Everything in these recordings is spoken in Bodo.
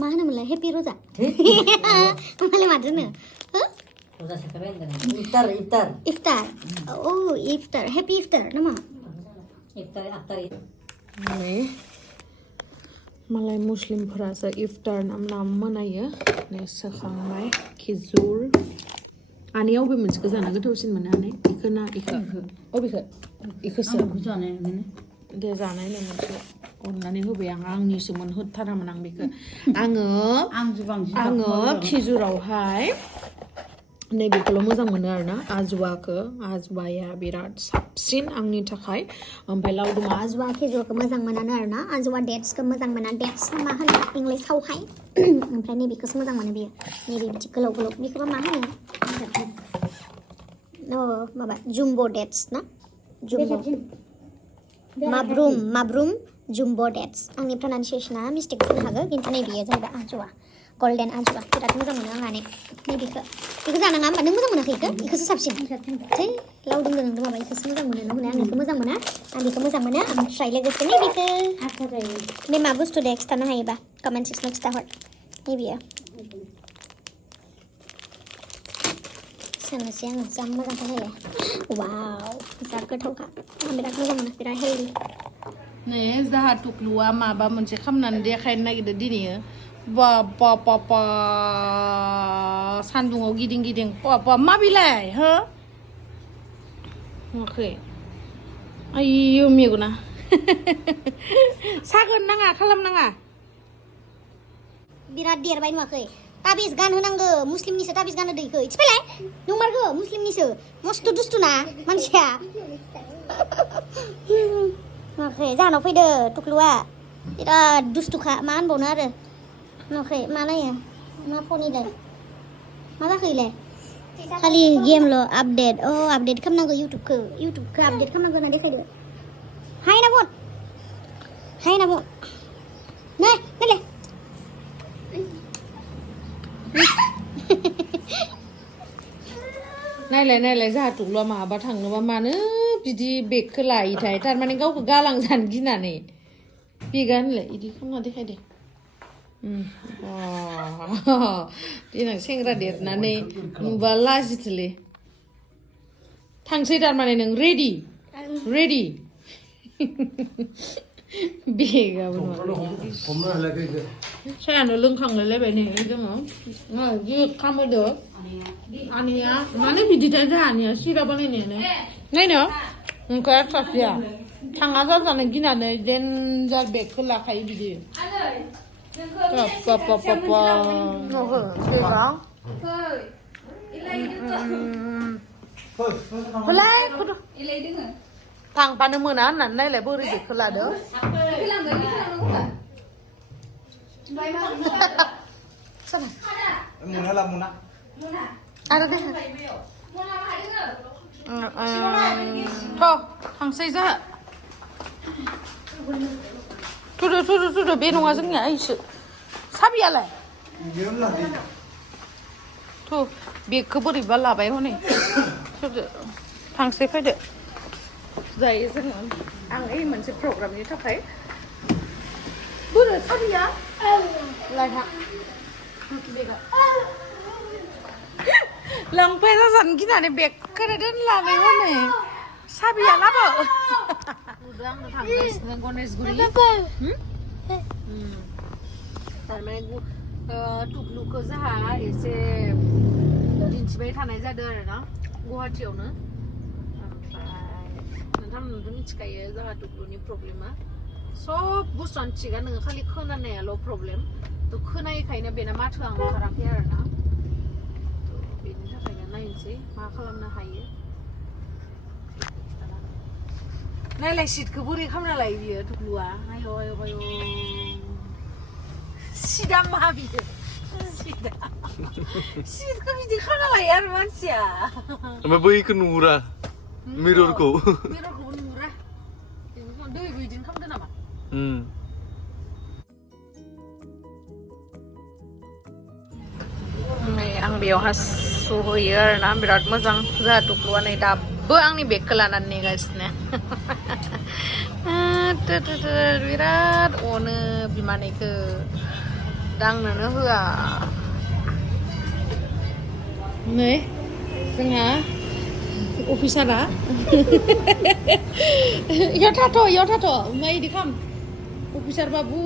मा होनोमोनलाय हेपि रजा मालाय माथो होनो Roza sekarang kan इफ्तार oh इफ्तार हेपि इफ्तार नामा iftar itu नै मालाय मुस्लिमफोरासो इफ्तार नाम मोनायो नै सोखांबाय खिजुर आनियाव बबे मोनसेखौ जाना गोथावसिन मोनो आनै इखो ना इखो अबेखो इखोसो दे जानाय नो मोनसे अननानै होबाय आंनिसो मोनहोथारामोन आं बेखौ आङो खिजुरावहाय नैबेखौल' मोजां मोनो आरोना आजवाया बिराद साबसिन आंनि थाखाय ओमफ्राय लावदुमा आजवा खिजुरखौ मोजां मोनानो आरोना आजवा डेट्सखौ मोजां मोना डेट्स मा होनो इंलिसावहाय ओमफ्राय नैबेखौसो मोजां मोनो बियो नैबे बिदि गोलाव बेखौबा मा होनो माबा जुम्बो डेट्स ना जुम्बो माब्रुम जुम्बो डेट्स आंनि प्रनाउन्सियेसना मिस्टेक जानो हागौ खिन्थु नैबेयो जाहैबाय आजवा गल्डेन आजवा बिराद मोजां मोनो आंहा नैबेखौ जानाङा होमबा नों मोजां मोनाखै बेखौसो साबसिन थै लावदुम गोनांदों माबा बेखौसो मोजां मोनो नों आं बेखौ मोजां मोना आं बेखौ मोजां मोनो ओमफ्राय लोगोसे नैबेखौ बे मा बुस्थु दे खिथानो हायोबा कमेन्ट सेक्सनाव खिथाहर नैबेयो साननोसै आङो जा मोजांखौ होलाय वाव जा गोथावखा आं बिराद मोजां मोनो बिराद हेल्दि नै जाहा टुक्लुआ माबा मोनसे खालामनानै देखायनो नागिरदों दिनै बा सान्दुङाव गिदिं बा मा बिलाय हो नुवाखै आयौ मेगना सागोन नाङा खालामनाङा बिराद देरबाय नुवाखै ताबिज गानहोनांगौ मुस्लिमनिसो ताबिज गानहो दैखो इथि फैलाय नंमारगौ मुस्लिमनिसो मस्त दुस्तु ना मानसिया नुवाखै जाहानाव फैदो टुक्लुआ बिराद दुस्तुखा मा होनबावनो आरो नुवाखै मा नायो मा फनिलाय मा जाखैलाय खालि गेमल' आपडेट आपडेट खालामनांगौ इउटुबखौ आपडेट खालामनांगौ होनना देखायदो हाय ना बन नै नायलाय नायलाय जाहा टुक्लुआ माबा थांनोबा मानो बिदि बेगखौ लायोथाय थारमाने गावखौ गालांजानो गिनानै बेगा होनलाय बिदि खालामना देखायदो देनां सेंग्रा देरनानै नुबा लाजिथोलै थांसै थारमाने नों रेडि बेगाबो सायानो लोंखांलायलायबाय नै जोङो जि खामोदो आनैया मानो बिदिथाय जोंहानिया सिरा बानायनायानो नायनो ओंखार सासेया थाङा जाजानो गिनानै देन्जार बेगखौ लाखायो बिदि थांफानो मोना होननानै नायलाय बोरै बेगखौ लादो आरो दे थांसै जोंहा थुदो बे नङा जोंनिया आइसो साबियालाय बेगखौ बोरैबा लाबाय हनै थुदो थांसै फैदो जायो जोङो आं ओइ मोनसे प्रग्रामनि थाखाय बोरो साबिया लायहा बेगा लांफाय जाजानो गिनानै बेगखौनो दोनलाबाय हनै साबिया लाबो आंनो थांगासिनो गणेशगुरि थारमाने टुक्लुखौ जोंहा एसे दिन्थिबाय थानाय जादों आरोना गुवाहाटियावनो ओमफ्राय नोंथांमोनथ' मिथिखायो जोंहा टुक्लुनि प्रब्लेमा सब बुस्थुआनो थिगा नोङो खालि खोनानायाल' प्रब्लेम थ' खोनायैखायनो बेना माथोआ ओंखाराखै आरोना बेनि थाखायनो नायनोसै मा खालामनो हायो नायलाय सिटखौ बोरै खालामना लायो बियो टुक्लुआ आयौ सिदा मा बियो सिटखौ बिदि खालामना लायो आरो मानसिया ओमफ्राय बैखौ नुहुरा मिररखौ नुहुरा दैबो बिदिनो खालामदो नामा आं बेयावहा सहैयो आरोना बिराद मोजां जोंहा टुक्लुआ नै दाबो आंनि बेगखौ लानानै नेगासिनो बिराद अनो बिमानैखो दांनोनो होआ नै जोंहा अफिसारा इयाव थाथ' ओमफ्राय इदि खाम अफिसार बाबु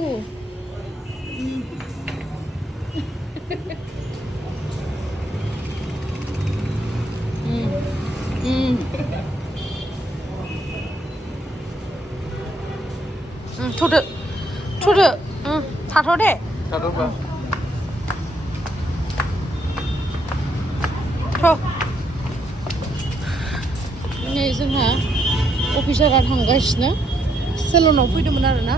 थुदो थाथ' दे Taruh नै जोंहा अफिसारा थांगासिनो सेलुनाव फैदोंमोन आरोना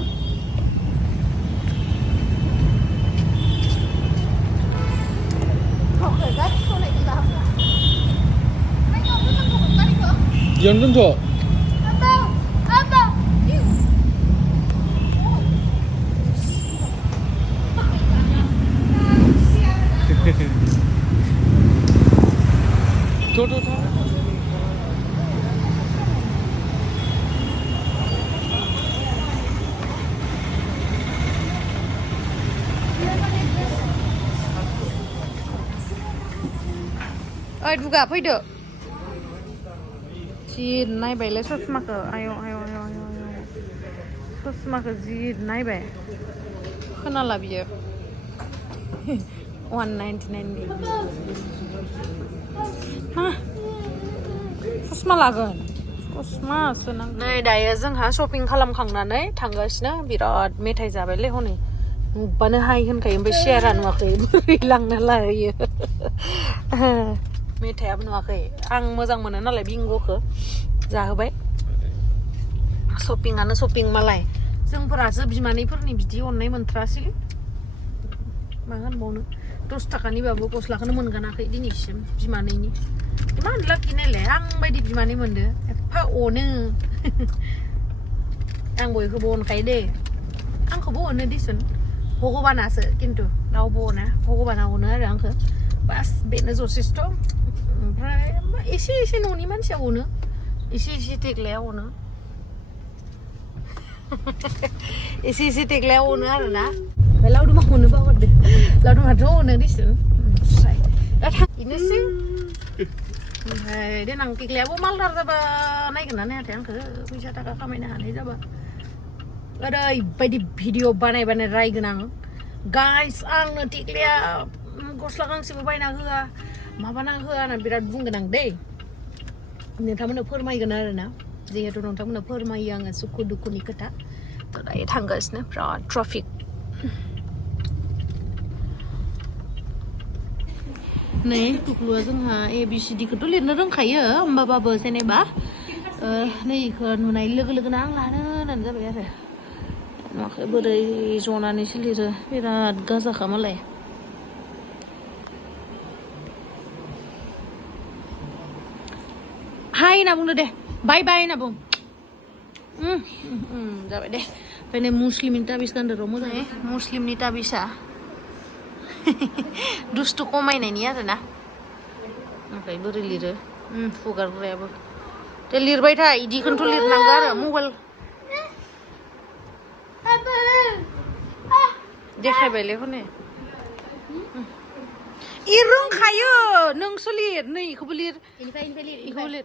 Yang tentu. Tuh. ओइ दुगा फैदो जि नायबायलै ससमाखौ आय' ससमाखौ जि नायबाय खोनाला बियो 199 नि हा ससमा लागोन ससमासो नांगौ नै दायो जोंहा शपिं खालामखांनानै थांगासिनो बिराद मेथाइ जाबायलै हनै नुबानो हाय होनखायो ओमफ्राय शेयारा नुवाखै बोरै लांना लायो मेथाइयाबो नुवाखै आं मोजां मोनो नालाय बिंग'खौ जाहोबाय शपिंआनो शपिं मालाय जोंफोरासो बिमानैफोरनि बिदि अननाय मोनथ्रासैलै मा होनबावनो 10 थाखानिबाबो गस्लाखौनो मोनगानाखै दिनैसिम बिमानैनि इमान लाखि नायलाय आं बायदि बिमानै मोनदो एफा अनो आं बयखौबो अनखायो दे आंखौबो अनो दिसुन भगबानासो खिन्थु रावबो अना भगबाना अनो आरो आंखौ बास बेनो जथेस्थ' ओमफ्राय एसे न'नि मानसिया अनो एसे देग्लाया अनो एसे देग्लाया अनो आरोना ओमफ्राय लावदुमा अनो बावगारदो लावदुमाथ' अनो दिसुन ओमफ्राय दा थांनोसै ओमफ्राय देनां देग्लायाबो मालदार जाबा नायगोन ना नायाथाय आंखौ फैसा थाखा खामायनो हानाय जाबा ओरैबायदि भिडिअ बानाय रायगोन आं गाइस आंनो देग्लाया गस्ला गांसेबो बायना होआ माबाना होआ होनना बिराद बुंगोन आं दै नोंथांमोननो फोरमायगोन आरोना जिहेतु नोंथांमोननो फोरमायो आङो सुखु दुखुनि खोथा थ' दायो थांगासिनो बिराद ट्राफिक नै टुक्लुआ जोंहा ABCD खौथ' लिरनो रोंखायो होमबाबाबो जेनेबा नै इखौ नुनाय लोगो लोगोनो आं लानो होननानै जाबाय आरो नुवाखै बोरै जनानैसो लिरो बिराद गाजाखा मालाय हाय होनना बुंदो दे बाय होनना बुं जाबाय दे ओमफ्राय नै मुस्लिमनि ताबिस गानदो र' मोजाङै मुस्लिमनि ताबिसा दुस्थु खमायनायनि आरोना ओमफ्राय बोरै लिरो हुगारग्रायाबो दे लिरबाय था इदिखौनोथ' लिरनांगौ आरो मबाइल देखायबायलै हनै इ रोंखायो नोंसो लिर नै इखौबो लिर इखौबो लिर